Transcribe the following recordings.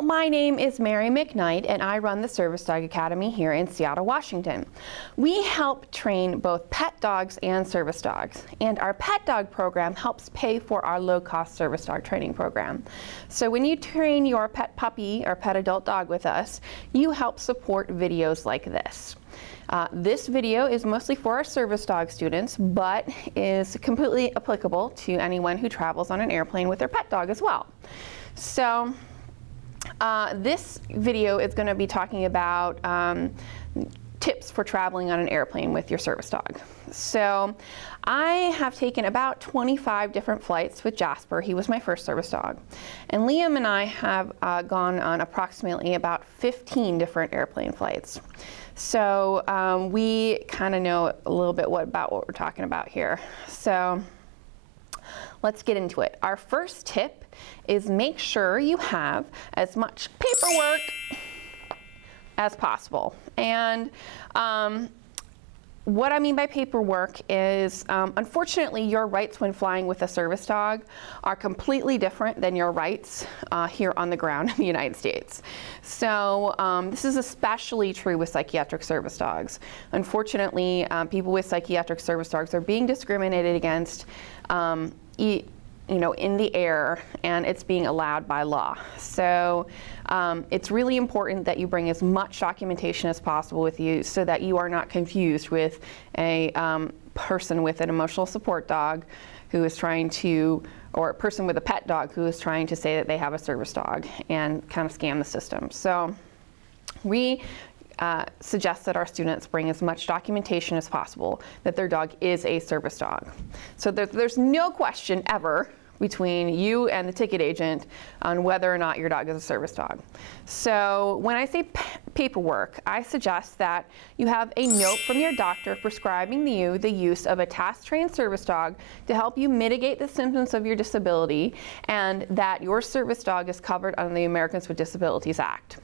So my name is Mary McKnight and I run the Service Dog Academy here in Seattle, Washington. We help train both pet dogs and service dogs, and our pet dog program helps pay for our low-cost service dog training program. So when you train your pet puppy or pet adult dog with us, you help support videos like this. This video is mostly for our service dog students, but is completely applicable to anyone who travels on an airplane with their pet dog as well. So this video is going to be talking about tips for traveling on an airplane with your service dog. So I have taken about 25 different flights with Jasper. He was my first service dog. And Liam and I have gone on approximately about 15 different airplane flights. So we kind of know a little bit about what we're talking about here. So let's get into it. Our first tip is make sure you have as much paperwork as possible. And what I mean by paperwork is, unfortunately, your rights when flying with a service dog are completely different than your rights here on the ground in the United States. So this is especially true with psychiatric service dogs. Unfortunately, people with psychiatric service dogs are being discriminated against in the air, and it's being allowed by law. So it's really important that you bring as much documentation as possible with you so that you are not confused with a person with an emotional support dog who is trying to, or a person with a pet dog who is trying to say that they have a service dog and kind of scam the system. So we suggest that our students bring as much documentation as possible that their dog is a service dog. So there's no question ever between you and the ticket agent on whether or not your dog is a service dog. So when I say paperwork, I suggest that you have a note from your doctor prescribing you the use of a task-trained service dog to help you mitigate the symptoms of your disability, and that your service dog is covered under the Americans with Disabilities Act.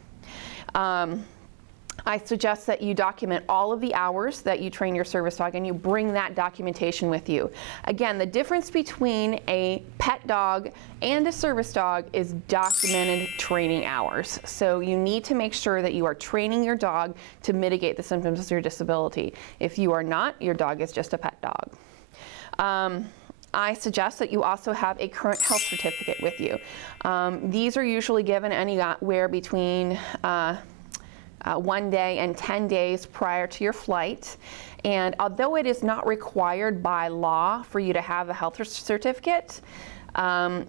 I suggest that you document all of the hours that you train your service dog, and you bring that documentation with you. Again, the difference between a pet dog and a service dog is documented training hours. So you need to make sure that you are training your dog to mitigate the symptoms of your disability. If you are not, your dog is just a pet dog. I suggest that you also have a current health certificate with you. These are usually given anywhere between 1 day and 10 days prior to your flight. And although it is not required by law for you to have a health certificate, I'll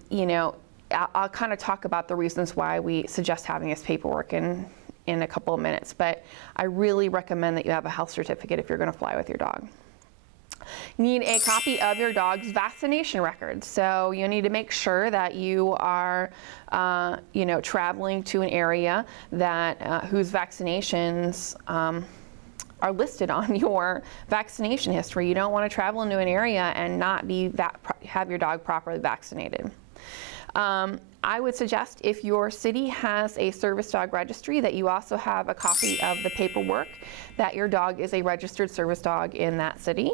kind of talk about the reasons why we suggest having this paperwork in a couple of minutes. But I really recommend that you have a health certificate if you're going to fly with your dog. You need a copy of your dog's vaccination record. So you need to make sure that you are, traveling to an area that whose vaccinations are listed on your vaccination history. You don't want to travel into an area and not have your dog properly vaccinated. I would suggest if your city has a service dog registry that you also have a copy of the paperwork that your dog is a registered service dog in that city,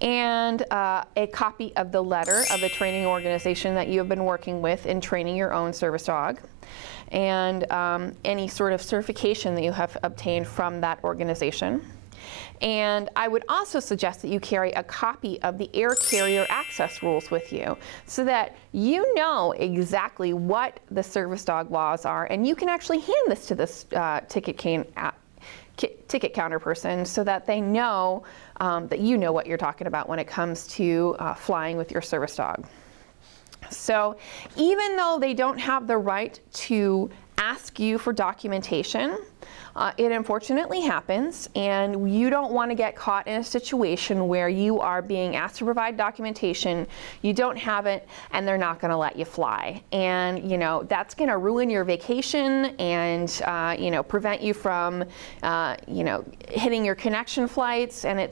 and a copy of the letter of the training organization that you have been working with in training your own service dog, and any sort of certification that you have obtained from that organization. And I would also suggest that you carry a copy of the air carrier access rules with you so that you know exactly what the service dog laws are, and you can actually hand this to this ticket counter person so that they know that you know what you're talking about when it comes to flying with your service dog. So even though they don't have the right to ask you for documentation, it unfortunately happens, and you don't want to get caught in a situation where you are being asked to provide documentation, you don't have it, and they're not going to let you fly. And that's going to ruin your vacation and prevent you from hitting your connection flights. And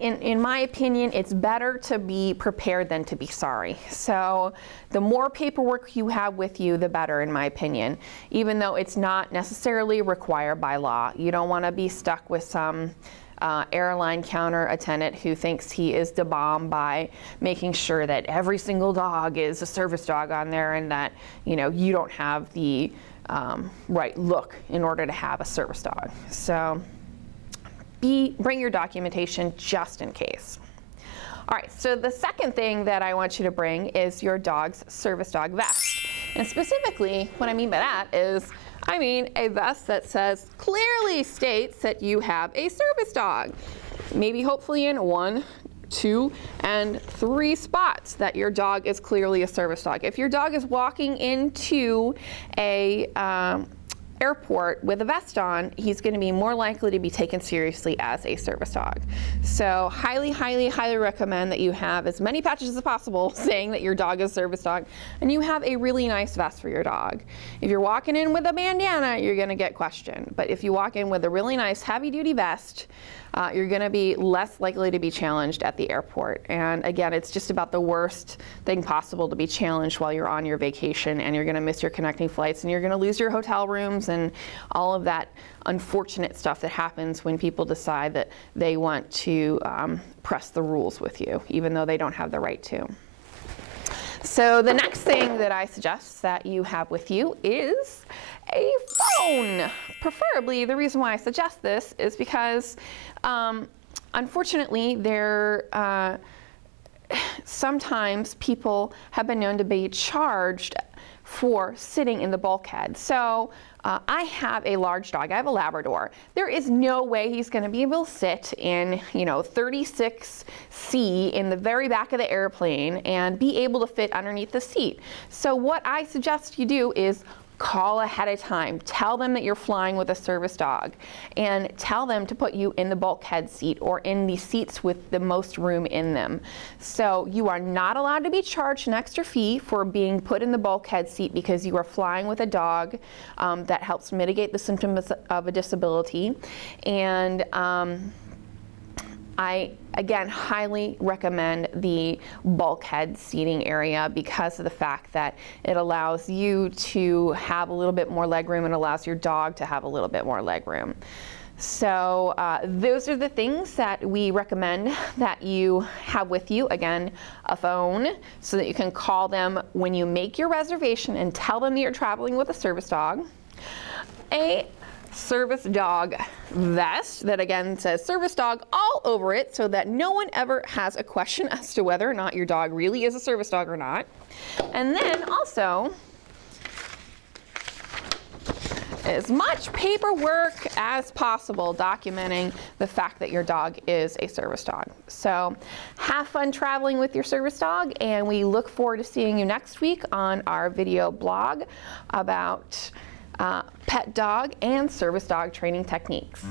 in my opinion, it's better to be prepared than to be sorry. So the more paperwork you have with you, the better, in my opinion, even though it's not necessarily required by law. You don't want to be stuck with some airline counter attendant who thinks he is the bomb by making sure that every single dog is a service dog on there, and that you don't have the right look in order to have a service dog. So bring your documentation just in case. All right, so the second thing that I want you to bring is your dog's service dog vest. And specifically, what I mean by that is, a vest that clearly states that you have a service dog. Maybe hopefully in 1, 2, and 3 spots that your dog is clearly a service dog. If your dog is walking into a airport with a vest on, he's going to be more likely to be taken seriously as a service dog. So highly, highly, highly recommend that you have as many patches as possible saying that your dog is a service dog, and you have a really nice vest for your dog. If you're walking in with a bandana, you're going to get questioned. But if you walk in with a really nice heavy-duty vest, you're going to be less likely to be challenged at the airport. And again, it's just about the worst thing possible to be challenged while you're on your vacation, and you're going to miss your connecting flights, and you're going to lose your hotel rooms and all of that unfortunate stuff that happens when people decide that they want to press the rules with you, even though they don't have the right to. So the next thing that I suggest that you have with you is a phone. Preferably, the reason why I suggest this is because unfortunately sometimes people have been known to be charged for sitting in the bulkhead. So I have a large dog. I have a Labrador. There is no way he's going to be able to sit in 36C in the very back of the airplane and be able to fit underneath the seat. So what I suggest you do is call ahead of time. Tell them that you're flying with a service dog, and tell them to put you in the bulkhead seat or in the seats with the most room in them. So you are not allowed to be charged an extra fee for being put in the bulkhead seat because you are flying with a dog that helps mitigate the symptoms of a disability. And I, again, highly recommend the bulkhead seating area because of the fact that it allows you to have a little bit more legroom and allows your dog to have a little bit more legroom. So those are the things that we recommend that you have with you. Again, a phone so that you can call them when you make your reservation and tell them that you're traveling with a service dog. A service dog vest that again says service dog all over it so that no one ever has a question as to whether or not your dog really is a service dog or not. And then also as much paperwork as possible documenting the fact that your dog is a service dog. So have fun traveling with your service dog, and we look forward to seeing you next week on our video blog about pet dog and service dog training techniques.